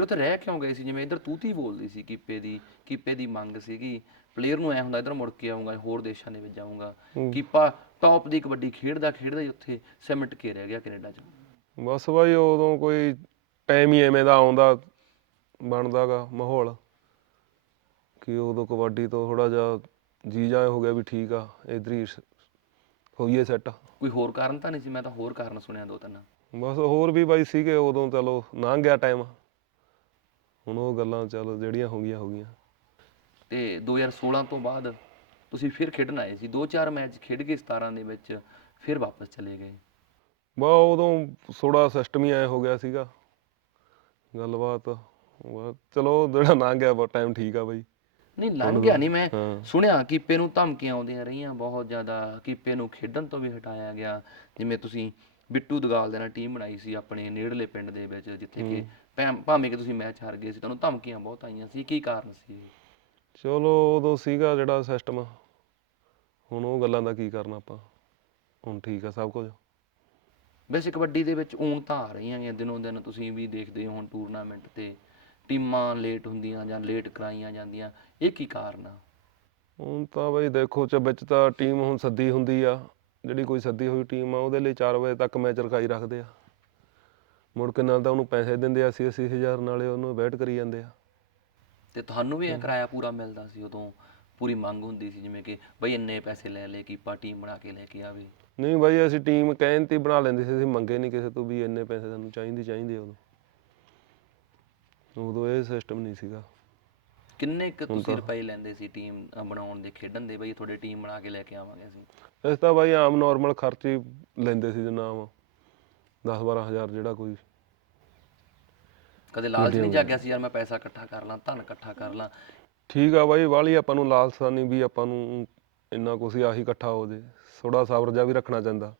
ਫਿਰ ਉੱਥੇ ਰਹਿ ਕਿਉਂ ਗਏ ਸੀ? ਜਿਵੇਂ ਇੱਧਰ ਤੂਤੀ ਬੋਲਦੀ ਸੀ ਕੀਪੇ ਦੀ ਕੀਪੇ ਦੀ ਮੰਗ ਸੀਗੀ। ਪਲੇਅਰ ਨੂੰ ਐ ਹੁੰਦਾ ਇੱਧਰ ਮੁੜ ਕੇ ਆਉਂਗਾ ਹੋਰ ਦੇਸ਼ਾਂ ਦੇ ਵਿੱਚ ਜਾਊਂਗਾ। ਕੀਪਾ ਟੌਪ ਦੀ ਕਬੱਡੀ ਖੇਡਦਾ ਖੇਡਦਾ ਹੀ ਉੱਥੇ ਸਿਮਟ ਕੇ ਰਹਿ ਗਿਆ ਕੈਨੇਡਾ 'ਚ। ਬਸ ਬਾਈ ਉਦੋਂ ਕੋਈ ਟਾਈਮ ਹੀ ਐਵੇਂ ਦਾ ਆਉਂਦਾ ਬਣਦਾਗਾ ਮਾਹੌਲ ਕਿ ਉਦੋਂ ਕਬੱਡੀ ਤੋਂ ਥੋੜਾ ਜਿਹਾ ਜੀ ਜਾ ਹੋ ਗਿਆ ਵੀ ਠੀਕ ਆ ਇਧਰ ਹੀ ਸ- ਹੋਈਏ ਸੈੱਟ ਕੋਈ ਹੋਰ ਕਾਰਨ ਤਾਂ ਨਹੀਂ ਸੀ? ਮੈਂ ਤਾਂ ਹੋਰ ਕਾਰਨ ਸੁਣਿਆ ਦੋ ਤਿੰਨ। ਬਸ ਹੋਰ ਵੀ ਬਾਈ ਸੀਗੇ ਉਦੋਂ ਚਲੋ ਲੰਘ ਗਿਆ ਟਾਈਮ ਹੁਣ ਉਹ ਗੱਲਾਂ ਚਲ ਜਿਹੜੀਆਂ ਹੋ ਗਈਆਂ ਹੋ ਗਈਆਂ। ਤੇ 2016 ਤੋਂ ਬਾਅਦ ਤੁਸੀਂ ਫਿਰ ਖੇਡਣ ਆਏ ਸੀ। ਦੋ ਚਾਰ ਮੈਚ ਖੇਡ ਕੇ 17 ਦੇ ਵਿੱਚ ਫਿਰ ਵਾਪਸ ਚਲੇ ਗਏ। ਬਾ ਉਦੋਂ ਥੋੜਾ ਸਿਸਟਮ ਹੀ ਐ ਹੋ ਗਿਆ ਸੀਗਾ। ਗੱਲਬਾਤ ਬਸ ਚਲੋ ਜਿਹੜਾ ਲੰਘ ਗਿਆ ਟਾਈਮ ਠੀਕ ਆ ਬਾਈ। ਨਹੀਂ ਲੰਘ ਗਿਆ ਨਹੀਂ ਮੈਂ ਹਾਂ। ਸੁਣਿਆ ਕੀਪੇ ਨੂੰ ਧਮਕੀਆਂ ਆਉਂਦੀਆਂ ਰਹੀਆਂ ਬਹੁਤ ਜ਼ਿਆਦਾ। ਕੀਪੇ ਨੂੰ ਖੇਡਣ ਤੋਂ ਵੀ ਹਟਾਇਆ ਗਿਆ। ਜਿਵੇਂ ਤੁਸੀਂ ਬਿੱਟੂ ਦਗਾਲ ਦੇ ਨਾਲ ਟੀਮ ਬਣਾਈ ਸੀ ਆਪਣੇ ਨੇੜਲੇ ਪਿੰਡ ਦੇ ਵਿੱਚ ਜਿੱਥੇ ਕਿ ਭੈਂ- ਭਾਵੇਂ ਕਿ ਤੁਸੀਂ ਮੈਚ ਹਾਰ ਗਏ ਸੀ ਤੁਹਾਨੂੰ ਧਮਕੀਆਂ ਬਹੁਤ ਆਈਆਂ ਸੀ ਕੀ ਕਾਰਨ ਸੀ ਚਲੋ ਉਦੋਂ ਸੀਗਾ ਜਿਹੜਾ ਸਿਸਟਮ ਹੁਣ ਉਹ ਗੱਲਾਂ ਦਾ ਕੀ ਕਰਨਾ ਆਪਾਂ? ਹੁਣ ਠੀਕ ਆ ਸਭ ਕੁਝ? ਵੈਸੇ ਕਬੱਡੀ ਦੇ ਵਿੱਚ ਊਣ ਤਾਂ ਆ ਰਹੀਆਂ ਨੇ ਦਿਨੋਂ ਦਿਨ ਤੁਸੀਂ ਵੀ ਦੇਖਦੇ ਹੋ ਹੁਣ ਟੂਰਨਾਮੈਂਟ ਤੇ। ਟੀਮਾਂ ਲੇਟ ਹੁੰਦੀਆਂ ਜਾਂ ਲੇਟ ਕਰਾਈਆਂ ਜਾਂਦੀਆਂ ਇਹ ਕੀ ਕਾਰਨ ਆ? ਹੁਣ ਤਾਂ ਬਈ ਦੇਖੋ ਚ ਵਿੱਚ ਤਾਂ ਟੀਮ ਹੁਣ ਸੱਦੀ ਹੁੰਦੀ ਆ। ਜਿਹੜੀ ਕੋਈ ਸੱਦੀ ਹੋਈ ਟੀਮ ਆ ਉਹਦੇ ਲਈ 4 ਵਜੇ ਤੱਕ ਮੈਚ ਰਖਾਈ ਰੱਖਦੇ ਆ। ਮੁੜ ਕੇ ਨਾਲ ਤਾਂ ਉਹਨੂੰ ਪੈਸੇ ਦਿੰਦੇ ਆ 80 80000 ਨਾਲੇ ਉਹਨੂੰ ਵੈਟ ਕਰੀ ਜਾਂਦੇ ਆ। ਤੇ ਤੁਹਾਨੂੰ ਵੀ ਇਹ ਕਿਰਾਇਆ ਪੂਰਾ ਮਿਲਦਾ ਸੀ ਉਦੋਂ? ਪੂਰੀ ਮੰਗ ਹੁੰਦੀ ਸੀ ਜਿਵੇਂ ਕਿ ਬਈ ਇੰਨੇ ਪੈਸੇ ਲੈ ਲੈ ਕਿ ਪਾਰਟੀ ਬਣਾ ਕੇ ਲੈ ਕੇ ਆਵੇ? ਨਹੀਂ ਬਾਈ ਅਸੀਂ ਟੀਮ ਕਹਿਣ ਤੇ ਹੀ ਬਣਾ ਲੈਂਦੇ ਸੀ ਅਸੀਂ ਮੰਗੇ ਨਹੀਂ ਕਿਸੇ ਤੋਂ ਵੀ ਇੰਨੇ ਪੈਸੇ ਸਾਨੂੰ ਚਾਹੀਦੇ ਚਾਹੀਦੇ ਆ ਉਦੋਂ। ਉਦੋਂ ਇਹ ਸਿਸਟਮ ਨਹੀਂ ਸੀਗਾ। ਕਿੰਨੇ ਕੁ ਤੁਸੀਂ ਰੁਪਏ ਲੈਂਦੇ ਸੀ ਟੀਮ ਬਣਾਉਣ ਦੇ ਖੇਡਣ ਦੇ? ਬਈ ਤੁਹਾਡੇ ਟੀਮ ਬਣਾ ਕੇ ਲੈ ਕੇ ਆਵਾਂਗੇ ਅਸੀਂ। ਇਸ ਤਾਂ ਬਾਈ ਆਮ ਨਾਰਮਲ ਖਰਚੇ ਲੈਂਦੇ ਸੀ ਜਨਾਬ। 10-12000 ਜਿਹੜਾ ਕੋਈ ਕਦੇ ਲਾਲਚ ਨਹੀਂ ਜਾਗਿਆ ਸੀ ਯਾਰ ਮੈਂ ਪੈਸਾ ਇਕੱਠਾ ਕਰ ਲਾਂ ਧਨ ਇਕੱਠਾ ਕਰ ਲਾਂ। ਠੀਕ ਆ ਬਾਈ ਵਾਲੀ ਆਪਾਂ ਨੂੰ ਲਾਲਸਾ ਨਹੀਂ ਵੀ ਆਪਾਂ ਨੂੰ ਇੰਨਾ ਕੁਝ ਆਹੀ ਇਕੱਠਾ ਹੋ ਜੇ ਥੋੜਾ ਸਬਰ ਜਾ ਵੀ ਰੱਖਣਾ ਚਾਹੁੰਦਾ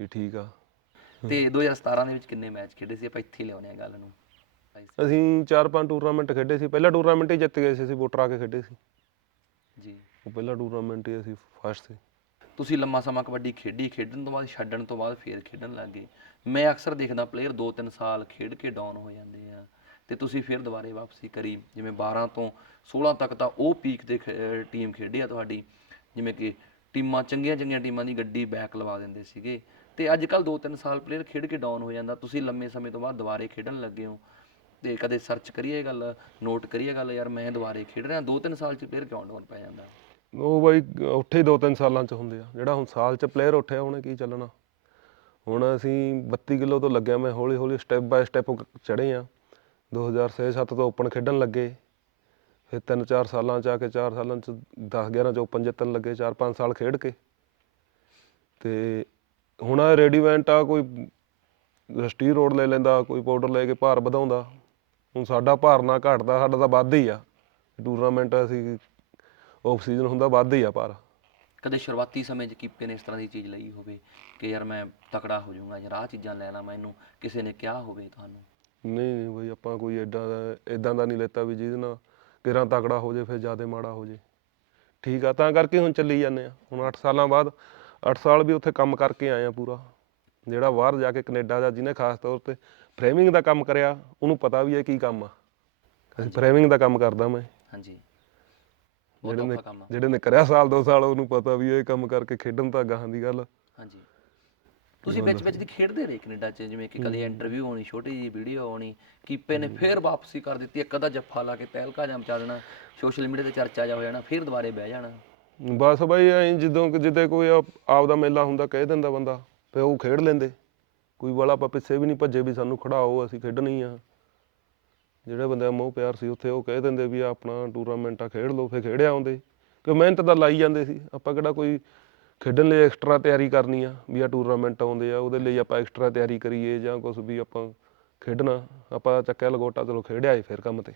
ਵੀ ਠੀਕ ਆ। ਤੇ 2017 ਦੇ ਵਿੱਚ ਕਿੰਨੇ ਮੈਚ ਖੇਡੇ ਸੀ? ਆਪਾਂ ਇੱਥੇ ਲਿਆਉਨੇ ਆ ਗੱਲ ਨੂੰ। ਅਸੀਂ 4-5 ਟੂਰਨਾਮੈਂਟ ਖੇਡੇ ਸੀ। ਪਹਿਲਾ ਟੂਰਨਾਮੈਂਟ ਹੀ ਜਿੱਤ ਗਏ ਸੀ ਅਸੀਂ ਵੋਟਰ ਆ ਕੇ ਖੇਡੇ ਸੀ। ਜੀ। ਉਹ ਪਹਿਲਾ ਟੂਰਨਾਮੈਂਟ ਹੀ ਅਸੀਂ ਫਸਟ ਸੀ। ਤੁਸੀਂ ਲੰਮਾ ਸਮਾਂ ਕਬੱਡੀ ਖੇਡੀ, ਖੇਡਣ ਤੋਂ ਬਾਅਦ, ਛੱਡਣ ਤੋਂ ਬਾਅਦ ਫੇਰ ਖੇਡਣ ਲੱਗ ਗਏ। ਮੈਂ ਅਕਸਰ ਦੇਖਦਾ ਪਲੇਅਰ 2-3 ਸਾਲ ਖੇਡ ਕੇ ਡਾਊਨ ਹੋ ਜਾਂਦੇ ਆ ਤੇ ਤੁਸੀਂ ਫਿਰ ਦੁਬਾਰੇ ਵਾਪਸੀ ਕਰੀ। ਜਿਵੇਂ 12 ਤੋਂ 16 ਤੱਕ ਤਾਂ ਉਹ ਪੀਕ ਤੇ ਟੀਮ ਖੇਡੀ ਆ ਤੁਹਾਡੀ। ਜਿਵੇਂ ਕਿ ਟੀਮਾਂ ਚੰਗੀਆਂ ਚੰਗੀਆਂ ਟੀਮਾਂ ਦੀ ਗੱਡੀ ਬੈਕ ਲਵਾ ਦਿੰਦੇ ਸੀਗੇ। ਤੇ ਅੱਜ ਕੱਲ 2-3 ਸਾਲ ਪਲੇਅਰ ਖੇਡ ਕੇ ਡਾਊਨ ਹੋ ਜਾਂਦਾ। ਤੁਸੀਂ ਲੰਮੇ ਸਮੇਂ ਤੋਂ ਬਾਅਦ ਦੁਬਾਰੇ ਖੇਡਣ ਲੱਗੇ ਹੋ। ਤੇ ਕਦੇ ਸਰਚ ਕਰੀਏ ਗੱਲ ਨੋਟ ਕਰੀਏ ਗੱਲ, ਯਾਰ ਮੈਂ ਦੁਬਾਰੇ ਖੇਡ ਰਿਹਾ। 2-3 ਸਾਲ ਚ ਪਲੇਅਰ ਕਿਉਂ ਡਾਊਨ ਪੈ ਜਾਂਦਾ? ਉਹ ਬਾਈ ਉੱਠੇ ਹੀ ਦੋ ਤਿੰਨ ਸਾਲਾਂ ਚ ਹੁੰਦੇ ਆ। ਜਿਹੜਾ ਹੁਣ ਸਾਲ ਚ ਪਲੇਅਰ ਉੱਠਿਆ, ਉਹਨੇ ਕੀ ਚੱਲਣਾ? ਹੁਣ ਅਸੀਂ 32 ਕਿਲੋ ਤੋਂ ਲੱਗਿਆ ਮੈਂ, ਹੌਲੀ ਹੌਲੀ ਸਟੈਪ ਬਾਏ ਸਟੈਪ ਚੜੇ ਆ। 2006-7 ਤੋਂ ਓਪਨ ਖੇਡਣ ਲੱਗੇ। ਫਿਰ 3-4 ਸਾਲਾਂ ਚ ਆ ਕੇ 4 ਸਾਲਾਂ ਚ 10-11 ਚ ਓਪਨ ਜਿੱਤਣ ਲੱਗੇ 4-5 ਸਾਲ ਖੇਡ ਕੇ। ਤੇ ਹੁਣ ਆ ਰੈਡੀਮੈਂਟ ਆ, ਕੋਈ ਸਟੀ ਰੋਡ ਲੈ ਲੈਂਦਾ, ਕੋਈ ਪਾਊਡਰ ਲੈ ਕੇ ਭਾਰ ਵਧਾਉਂਦਾ। ਹੁਣ ਸਾਡਾ ਭਾਰ ਨਾ ਘਟਦਾ, ਸਾਡਾ ਤਾਂ ਵੱਧ ਹੀ ਆ। ਟੂਰਨਾਮੈਂਟ ਅਸੀਂ ਆਫ ਸੀਜ਼ਨ ਹੁੰਦਾ ਵੱਧ ਹੀ ਆ ਭਾਰ ਕਦੇ ਸ਼ੁਰੂਆਤੀ ਸਮੇਂ 'ਚ ਕੀਪੇ ਨੇ ਇਸ ਤਰ੍ਹਾਂ ਦੀ ਚੀਜ਼ ਲਈ ਹੋਵੇ ਕਿ ਯਾਰ ਮੈਂ ਤਕੜਾ ਹੋ ਜਾਊਂਗਾ ਜਾਂ ਆਹ ਚੀਜ਼ਾਂ ਲੈ ਲਾਂ ਮੈਨੂੰ ਕਿਸੇ ਨੇ ਕਿਹਾ ਹੋਵੇ ਤੁਹਾਨੂੰ? ਨਹੀਂ ਨਹੀਂ ਬਈ ਆਪਾਂ ਕੋਈ ਐਡਾ ਦਾ ਇਦਾਂ ਦਾ ਨਹੀਂ ਲੈਤਾ ਵੀ ਜਿਹਦੇ ਨਾਲ ਕਿਰਾਂ ਤਕੜਾ ਹੋ ਜੇ ਫਿਰ ਜ਼ਿਆਦਾ ਮਾੜਾ ਹੋ ਜੇ। ਠੀਕ ਆ ਤਾਂ ਕਰਕੇ ਹੁਣ ਚੱਲੀ ਜਾਂਦੇ ਆ। ਹੁਣ 8 ਸਾਲਾਂ ਬਾਅਦ 8 ਸਾਲ ਵੀ ਉੱਥੇ ਕੰਮ ਕਰਕੇ ਆਏ ਆ ਪੂਰਾ। ਜਿਹੜਾ ਬਾਹਰ ਜਾ ਕੇ ਕੈਨੇਡਾ ਦਾ ਜਿਹਨੇ ਖਾਸ ਤੌਰ ਤੇ ਫਰੇਮਿੰਗ ਦਾ ਕੰਮ ਕਰਿਆ ਉਹਨੂੰ ਪਤਾ ਵੀ ਇਹ ਕੀ ਕੰਮ ਆ। ਫਰੇਮਿੰਗ ਦਾ ਕੰਮ ਕਰਦਾ ਮੈਂ। ਹਾਂਜੀ। ਜਿਹੜੇ ਨੇ ਔਖਾ ਕੰਮ ਆ। ਜਿਹੜੇ ਨੇ ਕਰਿਆ ਸਾਲ ਦੋ ਸਾਲ ਉਹਨੂੰ ਪਤਾ ਵੀ ਇਹ ਕੰਮ ਕਰਕੇ ਖੇਡਣ ਤਾਂ ਗਾਹਾਂ ਦੀ ਗੱਲ ਹਾਂਜੀ। ਤੁਸੀਂ ਵਿੱਚ ਵਿੱਚ ਦੀ ਖੇਡਦੇ ਰਹੇ ਕੈਨੇਡਾ 'ਚ? ਜਿਵੇਂ ਕਿ ਕਦੇ ਇੰਟਰਵਿਊ ਹੋਣੀ ਛੋਟੀ ਜੀ ਵੀਡੀਓ ਆਉਣੀ ਕੀਪੇ ਨੇ ਫੇਰ ਵਾਪਸੀ ਕਰ ਦਿੱਤੀ ਇੱਕ ਅੱਧਾ ਜੱਫਾ ਲਾ ਕੇ ਤਹਿਲਕਾ ਜਾਂ ਮਚਾ ਦੇਣਾ ਸੋਸ਼ਲ ਮੀਡੀਆ ਤੇ ਚਰਚਾ ਜਾ ਹੋ ਜਾਣਾ ਫੇਰ ਦੁਬਾਰੇ ਬਹਿ ਜਾਣਾ। ਬਸ ਬਾਈ ਐਂ ਜਦੋਂ ਕਿ ਜਿੱਦੇ ਕੋਈ ਆਪ ਆਪ ਦਾ ਮੇਲਾ ਹੁੰਦਾ ਕਹਿ ਦਿੰਦਾ ਬੰਦਾ ਤੇ ਉਹ ਖੇਡ ਲੈਂਦੇ। ਕੋਈ ਵਾਲਾ ਆਪਾਂ ਪਿੱਛੇ ਵੀ ਨਹੀਂ ਭੱਜੇ ਵੀ ਸਾਨੂੰ ਖੜਾਓ ਅਸੀਂ ਖੇਡਣੀ ਆ। ਜਿਹੜੇ ਬੰਦੇ ਦਾ ਮੋਹ ਪਿਆਰ ਸੀ ਉੱਥੇ ਉਹ ਕਹਿ ਦਿੰਦੇ ਵੀ ਆਪਣਾ ਟੂਰਨਾਮੈਂਟ ਆ ਖੇਡ ਲਓ ਫਿਰ ਖੇਡਿਆ ਆਉਂਦੇ। ਕਿ ਮਿਹਨਤ ਤਾਂ ਲਾਈ ਜਾਂਦੇ ਸੀ। ਆਪਾਂ ਕਿਹੜਾ ਕੋਈ ਖੇਡਣ ਲਈ ਐਕਸਟਰਾ ਤਿਆਰੀ ਕਰਨੀ ਆ ਵੀ ਆ ਟੂਰਨਾਮੈਂਟ ਆਉਂਦੇ ਆ ਉਹਦੇ ਲਈ ਆਪਾਂ ਐਕਸਟਰਾ ਤਿਆਰੀ ਕਰੀਏ ਜਾਂ ਕੁਝ ਵੀ ਆਪਾਂ ਖੇਡਣਾ। ਆਪਾਂ ਚੱਕਿਆ ਲਗੋਟਾ ਚਲੋ ਖੇਡਿਆ ਏ ਫਿਰ ਕੰਮ ਤੇ।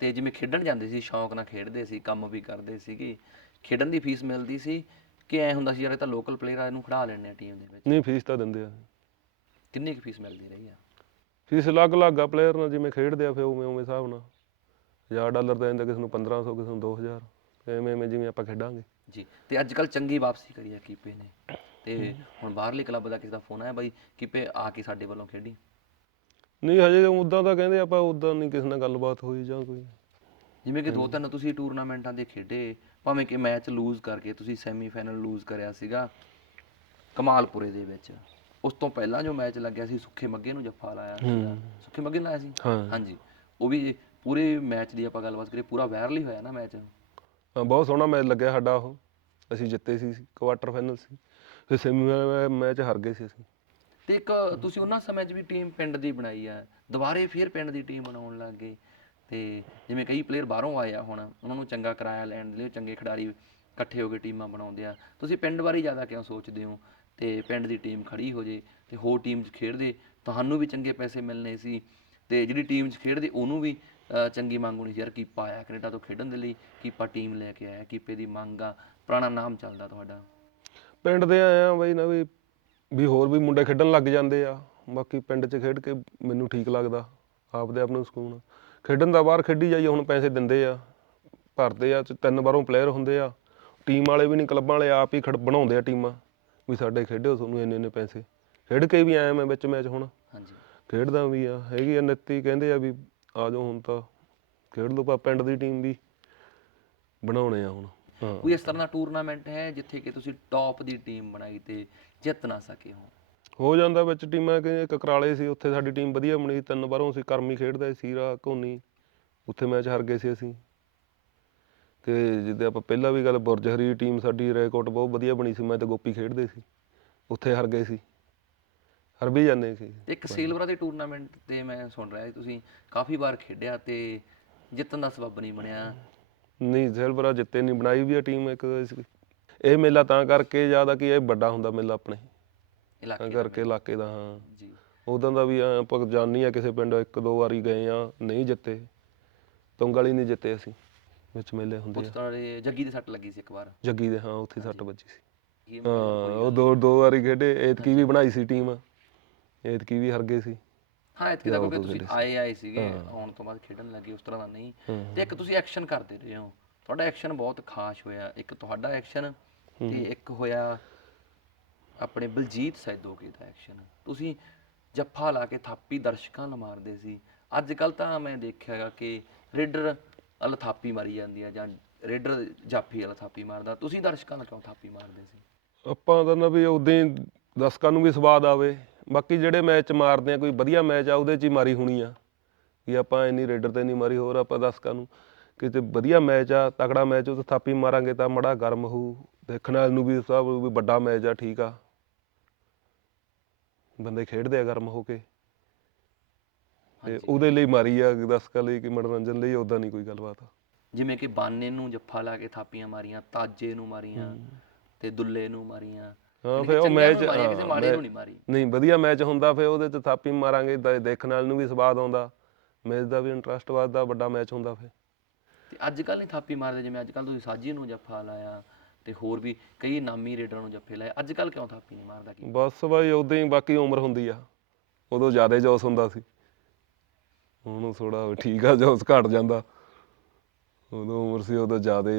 ਤੇ ਜਿਵੇਂ ਖੇਡਣ ਜਾਂਦੇ ਸੀ ਸ਼ੌਂਕ ਨਾਲ ਖੇਡਦੇ ਸੀ ਕੰਮ ਵੀ ਕਰਦੇ ਸੀਗੇ ਖੇਡਣ ਦੀ ਫੀਸ ਮਿਲਦੀ ਸੀ ਕਿ ਐ ਹੁੰਦਾ ਸੀ ਯਾਰ ਇਹ ਤਾਂ ਲੋਕਲ ਪਲੇਅਰ ਆ ਇਹਨੂੰ ਖੜਾ ਲੈਣੇ ਆ ਟੀਮ ਦੇ ਵਿੱਚ? ਨਹੀਂ ਫੀਸ ਤਾਂ ਦਿੰਦੇ ਆ। ਕਿੰਨੀ ਕੁ ਫੀਸ ਮਿਲਦੀ ਰਹੀ ਆ? ਫੀਸ ਅਲੱਗ-ਅਲੱਗ ਆ ਪਲੇਅਰ ਨਾਲ ਜਿਵੇਂ ਖੇਡਦੇ ਆ ਫਿਰ ਉਵੇਂ ਉਵੇਂ ਹਿਸਾਬ ਨਾਲ। 1000 ਡਾਲਰ ਦਾ ਦਿੰਦਾ ਕਿਸੇ ਨੂੰ 1500 ਕਿਸੇ ਨੂੰ 2000 ਐਵੇਂ ਐਵੇਂ ਜਿਵੇਂ ਆਪਾਂ ਖੇਡਾਂਗੇ। ਜੀ ਤੇ ਅੱਜ ਕੱਲ ਚੰਗੀ ਵਾਪਸੀ ਕਰੀ ਆ ਕੀਪੇ ਨੇ। ਤੇ ਹੁਣ ਬਾਹਰਲੇ ਕਲੱਬ ਦਾ ਕਿਸੇ ਦਾ ਫੋਨ ਆਇਆ ਬਾਈ ਕੀਪੇ ਆ ਕੇ ਸਾਡੇ ਵੱਲੋਂ ਖੇਡੀ? ਨਹੀਂ ਹਜੇ ਉਦਾਂ ਤਾਂ ਕਹਿੰਦੇ ਆਪਾਂ ਉਦਾਂ ਨਹੀਂ ਕਿਸੇ ਨਾਲ ਗੱਲਬਾਤ ਹੋਈ ਜਾਂ ਕੋਈ। ਜਿਵੇਂ ਕਿ ਦੋ ਤਿੰਨ ਤੁਸੀਂ ਟੂਰਨਾਮੈਂਟਾਂ ਦੇ ਖੇਡੇ ਭਾਵੇਂ ਕਿ ਮੈਚ ਲੂਜ਼ ਕਰਕੇ ਤੁਸੀਂ ਸੈਮੀਫਾਈਨਲ ਲੂਜ਼ ਕਰਿਆ ਸੀਗਾ ਕਮਾਲਪੁਰੇ ਦੇ ਵਿੱਚ। ਉਸ ਤੋਂ ਪਹਿਲਾਂ ਜੋ ਮੈਚ ਲੱਗਿਆ ਸੀ ਸੁੱਖੇ ਮੱਗੇ ਨੂੰ ਜੱਫਾ ਲਾਇਆ ਸੀਗਾ ਸੁੱਖੇ ਮੱਗੇ ਨੂੰ ਲਾਇਆ ਸੀ? ਹਾਂ। ਹਾਂਜੀ। ਉਹ ਵੀ ਪੂਰੇ ਮੈਚ ਦੀ ਆਪਾਂ ਗੱਲਬਾਤ ਕਰੀਏ ਪੂਰਾ ਵਾਇਰਲ ਹੀ ਹੋਇਆ ਨਾ ਮੈਚ। ਹਾਂ ਬਹੁਤ ਸੋਹਣਾ ਮੈਚ ਲੱਗਿਆ ਸਾਡਾ ਉਹ। ਅਸੀਂ ਜਿੱਤੇ ਸੀ ਕੁਆਟਰ ਫਾਈਨਲ ਸੀ। ਫਿਰ ਸੈਮੀ ਮੈਚ ਹਾਰ ਗਏ ਸੀ ਅਸੀਂ। ਤੇ ਇੱਕ ਤੁਸੀਂ ਉਹਨਾਂ ਸਮੇਂ 'ਚ ਵੀ ਟੀਮ ਪਿੰਡ ਦੀ ਬਣਾਈ ਆ। ਦੁਬਾਰੇ ਫੇਰ ਪਿੰਡ ਦੀ ਟੀਮ ਬਣਾਉਣ ਲੱਗ ਗਏ। ਤੇ ਜਿਵੇਂ ਕਈ ਪਲੇਅਰ ਬਾਹਰੋਂ ਆਏ ਆ ਹੁਣ ਉਹਨਾਂ ਨੂੰ ਚੰਗਾ ਕਿਰਾਇਆ ਲੈਣ ਦੇ ਲਈ ਚੰਗੇ ਖਿਡਾਰੀ ਇਕੱਠੇ ਹੋ ਕੇ ਟੀਮਾਂ ਬਣਾਉਂਦੇ ਆ। ਤੁਸੀਂ ਪਿੰਡ ਬਾਰੇ ਜ਼ਿਆਦਾ ਕਿਉਂ ਸੋਚਦੇ ਹੋ? ਤੇ ਪਿੰਡ ਦੀ ਟੀਮ ਖੜੀ ਹੋ ਜੇ ਤੇ ਹੋਰ ਟੀਮ 'ਚ ਖੇਡਦੇ, ਤੁਹਾਨੂੰ ਵੀ ਚੰਗੇ ਪੈਸੇ ਮਿਲਣੇ ਸੀ ਤੇ ਜਿਹੜੀ ਟੀਮ 'ਚ ਖੇਡਦੇ ਉਹਨੂੰ ਵੀ ਚੰਗੀ ਮੰਗ ਹੋਣੀ ਸੀ, ਯਾਰ ਕੀਪਾ ਆਇਆ ਕੈਨੇਡਾ ਤੋਂ ਖੇਡਣ ਦੇ ਲਈ, ਕੀਪਾ ਟੀਮ ਲੈ ਕੇ ਆਇਆ, ਕੀਪੇ ਦੀ ਮੰਗ ਆ, ਪੁਰਾਣਾ ਨਾਮ ਚੱਲਦਾ ਤੁਹਾਡਾ। ਪਿੰਡ ਦੇ ਆਇਆ ਬਈ ਨਾ ਵੀ ਵੀ ਹੋਰ ਵੀ ਮੁੰਡੇ ਖੇਡਣ ਲੱਗ ਜਾਂਦੇ ਆ, ਬਾਕੀ ਪਿੰਡ 'ਚ ਖੇਡ ਕੇ ਮੈਨੂੰ ਠੀਕ ਲੱਗਦਾ, ਆਪਦੇ ਆਪ ਨੂੰ ਸਕੂਨ। ਖੇਡਣ ਦਾ ਬਾਹਰ ਖੇਡੀ ਜਾਈਏ, ਹੁਣ ਪੈਸੇ ਦਿੰਦੇ ਆ, ਭਰਦੇ ਆ, ਤਿੰਨ ਬਾਰੋਂ ਪਲੇਅਰ ਹੁੰਦੇ ਆ। ਟੀਮ ਵਾਲੇ ਵੀ ਨਹੀਂ ਕਲੱਬਾਂ ਵਾਲੇ ਆਪ ਹੀ ਖੜ ਬਣਾਉਂਦੇ ਆ ਟੀਮਾਂ। ਵੀ ਸਾਡੇ ਖੇਡਿਓ ਤੁਹਾਨੂੰ ਇੰਨੇ ਇੰਨੇ ਪੈਸੇ। ਖੇਡ ਕੇ ਵੀ ਆਇਆ ਮੈਂ ਵਿੱਚ ਮੈਚ ਹੁਣ। ਹਾਂਜੀ। ਖੇਡਦਾ ਵੀ ਆ ਹੈਗੀ ਆ ਨੱਤੀ ਕਹਿੰਦੇ ਆ ਵੀ ਆ ਜਾਓ ਹੁਣ ਤਾਂ। ਖੇਡ ਲਓ ਪਾ ਪਿੰਡ ਦੀ ਟੀਮ ਵੀ। ਬਣਾਉਣੇ ਆ ਹੁਣ। ਹਾਂ। ਕੋਈ ਇਸ ਤਰ੍ਹਾਂ ਦਾ ਟੂਰਨਾਮੈਂਟ ਹੈ ਜਿੱਥੇ ਕਿ ਤੁਸੀਂ ਟੌਪ ਦੀ ਟੀਮ ਬਣਾਈ ਤੇ ਜਿੱਤ ਨਾ ਸਕੇ ਹੋ ਹੋ ਜਾਂਦਾ ਵਿੱਚ ਟੀਮਾਂ ਕਿ ਕਕਰਾਲੇ ਸੀ ਉੱਥੇ ਸਾਡੀ ਟੀਮ ਵਧੀਆ ਬਣੀ। ਤਿੰਨ ਵਾਰੋਂ ਅਸੀਂ ਕਰਮੀ ਖੇਡਦੇ ਸੀ ਸੀਰਾ ਕੋਨੀ ਉੱਥੇ ਮੈਚ ਹਾਰ ਗਏ ਸੀ ਅਸੀਂ। ਤੇ ਜਿੱਦੇ ਆਪਾਂ ਪਹਿਲਾਂ ਵੀ ਗੱਲ ਬੁਰਜ ਹਰੀ ਟੀਮ ਸਾਡੀ ਰੈਕੋਰਡ ਬਹੁਤ ਵਧੀਆ ਬਣੀ ਸੀ ਮੈਂ ਤੇ ਗੋਪੀ ਖੇਡਦੇ ਸੀ ਉੱਥੇ ਹਾਰ ਗਏ ਸੀ ਹਾਰ ਵੀ ਜਾਂਦੇ ਸੀ। ਇੱਕ ਸਿਲਵਰ ਦੇ ਟੂਰਨਾਮੈਂਟ ਤੇ ਮੈਂ ਸੁਣ ਰਿਹਾ ਸੀ ਤੁਸੀਂ ਕਾਫੀ ਵਾਰ ਖੇਡਿਆ ਤੇ ਜਿੱਤਣ ਦਾ ਸਬਬ ਨਹੀਂ ਬਣਿਆ। ਨਹੀਂ ਸਿਲਵਰਾ ਜਿੱਤੇ ਨਹੀਂ ਬਣਾਈ ਵੀ ਆ ਟੀਮ ਇੱਕ ਇਹ ਮੇਲਾ ਤਾਂ ਕਰਕੇ ਜ਼ਿਆਦਾ ਕਿ ਇਹ ਵੱਡਾ ਹੁੰਦਾ ਮੇਲਾ ਆਪਣੇ। ਤਾਂ ਇਲਾਕੇ ਦਾ ਕਰਕੇ ਇਲਾਕੇ ਦਾ ਹਾਂ। ਜੀ। ਉਦੋਂ ਦਾ ਵੀ ਆਪਾਂ ਜਾਣੀ ਆ ਕਿਸੇ ਪਿੰਡ ਇੱਕ ਦੋ ਵਾਰੀ ਗਏ ਆ ਨਹੀਂ ਜਿੱਤੇ। ਤੁੰਗਲ ਹੀ ਨਹੀਂ ਜਿੱਤੇ ਅਸੀਂ। ਵਿੱਚ ਮੇਲੇ ਹੁੰਦੇ ਆ। ਤਰ੍ਹਾਂ ਜੱਗੀ ਦੇ ਸੱਟ ਲੱਗੀ ਸੀ ਇੱਕ ਵਾਰ। ਜੱਗੀ ਦੇ ਹਾਂ ਉੱਥੇ ਸੱਟ ਵੱਜੀ ਸੀ। ਹਾਂ ਉਹ ਦੋ ਦੋ ਵਾਰੀ ਖੇਡੇ ਏਤਕੀ ਵੀ ਬਣਾਈ ਸੀ ਟੀਮ। ਏਤਕੀ ਵੀ ਹਾਰ ਗਏ ਸੀ। ਹਾਂ ਇਤਕੀ ਦਾ ਕਿਉਂਕਿ ਤੁਸੀਂ ਆਏ ਆਏ ਸੀਗੇ ਆਉਣ ਤੋਂ ਬਾਅਦ ਖੇਡਣ ਲੱਗੇ ਉਸ ਤਰ੍ਹਾਂ ਦਾ ਨਹੀਂ। ਤੇ ਇੱਕ ਤੁਸੀਂ ਐਕਸ਼ਨ ਕਰਦੇ ਰਹੇ ਹੋ। ਤੁਹਾਡਾ ਐਕਸ਼ਨ ਬਹੁਤ ਖਾਸ ਹੋਇਆ। ਇੱਕ ਤੁਹਾਡਾ ਐਕਸ਼ਨ ਤੇ ਇੱਕ ਹੋਇਆ ਆਪਣੇ ਬਲਜੀਤ ਸੈਦੋਕੇ ਦਾ ਐਕਸ਼ਨ। ਤੁਸੀਂ ਜੱਫਾ ਲਾ ਕੇ ਥਾਪੀ ਦਰਸ਼ਕਾਂ ਨੂੰ ਮਾਰਦੇ ਸੀ। ਅੱਜ ਕੱਲ ਤਾਂ ਮੈਂ ਦੇਖਿਆਗਾ ਕਿ ਰੇਡਰ ਅਲ ਥਾਪੀ ਮਾਰੀ ਜਾਂਦੀ ਆ ਜਾਂ ਰੇਡਰ ਜਾਫੀ ਅਲ ਥਾਪੀ ਮਾਰਦਾ। ਤੁਸੀਂ ਦਰਸ਼ਕਾਂ ਨੂੰ ਕਿਉਂ ਥਾਪੀ ਮਾਰਦੇ ਸੀ? ਆਪਾਂ ਤਾਂ ਨਾ ਵੀ ਉਦਾਂ ਹੀ ਦਰਸ਼ਕਾਂ ਨੂੰ ਵੀ ਸਵਾਦ ਆਵੇ। ਬਾਕੀ ਜਿਹੜੇ ਮੈਚ ਮਾਰਦੇ ਆ, ਕੋਈ ਵਧੀਆ ਮੈਚ ਆ, ਉਹਦੇ 'ਚ ਹੀ ਮਾਰੀ ਹੋਣੀ ਆ। ਕਿ ਆਪਾਂ ਇੰਨੀ ਰੇਡਰ ਤੇ ਨਹੀਂ ਮਾਰੀ, ਹੋਰ ਆਪਾਂ ਦਰਸ਼ਕਾਂ ਨੂੰ ਕਿਤੇ ਵਧੀਆ ਮੈਚ ਆ, ਤਕੜਾ ਮੈਚ, ਉਹ ਥਾਪੀ ਮਾਰਾਂਗੇ ਤਾਂ ਮੜਾ ਗਰਮ ਹੋਊ। ਦੇਖਣ ਵਾਲੇ ਨੂੰ ਵੀ ਸਭ ਵੀ ਵੱਡਾ ਮੈਚ ਆ, ਠੀਕ ਆ। ਬੰਦੇ ਖੇਡਦੇ ਆ ਗਰਮ ਹੋ ਕੇ। ਤੇ ਉਹਦੇ ਲਈ ਮਾਰੀ ਆ ਦਰਸ਼ਕਾਂ ਲਈ ਕਿ ਮਨੋਰੰਜਨ ਲਈ ਉਦਾਂ ਨਹੀਂ ਕੋਈ ਗੱਲਬਾਤ। ਜਿਵੇਂ ਕਿ ਬਾਨੇ ਨੂੰ ਜੱਫਾ ਲਾ ਕੇ ਥਾਪੀਆਂ ਮਾਰੀਆਂ ਤਾਜੇ ਨੂੰ ਮਾਰੀਆਂ ਤੇ ਦੁੱਲੇ ਨੂੰ ਮਾਰੀਆਂ। ਹਾਂ ਫਿਰ ਉਹ ਮੈਚ ਕਿਸੇ ਹਾਂ, ਨੂੰ ਨਹੀਂ ਮਾਰੀ। ਨਹੀਂ ਵਧੀਆ ਮੈਚ ਹੁੰਦਾ ਫਿਰ ਉਹਦੇ ਤੇ ਥਾਪੀ ਮਾਰਾਂਗੇ ਤਾਂ ਦੇਖਣ ਵਾਲੇ ਨੂੰ ਵੀ ਸਵਾਦ ਆਉਂਦਾ। ਮੈਚ ਦਾ ਵੀ ਇੰਟਰਸਟ ਵੱਧਦਾ ਵੱਡਾ ਮੈਚ ਹੁੰਦਾ ਫਿਰ। ਤੇ ਅੱਜ ਕੱਲ ਨਹੀਂ ਥਾਪੀ ਮਾਰਦੇ ਜਿਵੇਂ ਅੱਜ ਕੱਲ ਤੁਸੀਂ ਸਾਜੀ ਨੂੰ ਜੱਫਾ ਲਾਇਆ ਤੇ ਹੋਰ ਵੀ ਕਈ ਨਾਮੀ ਰੇਡਰਾਂ ਨੂੰ ਜੱਫੇ ਲਾਏ। ਅੱਜ ਕੱਲ ਕਿਉਂ ਥਾਪੀ ਨਹੀਂ ਮਾਰਦਾ ਕੀ? ਬਸ ਬਾਈ ਉਦਾਂ ਹੀ ਬਾਕੀ ਉਮਰ ਹੁੰਦੀ ਆ। ਉਦੋਂ ਜ਼ਿਆਦਾ ਜੋਸ਼ ਹੁੰਦਾ ਸੀ। ਹੁਣ ਥੋੜਾ ਠੀਕ ਆ ਜੋਸ਼ ਘਟ ਜਾਂਦਾ। ਉਦੋਂ ਉਮਰ ਸੀ ਉਦੋਂ ਜ਼ਿਆਦਾ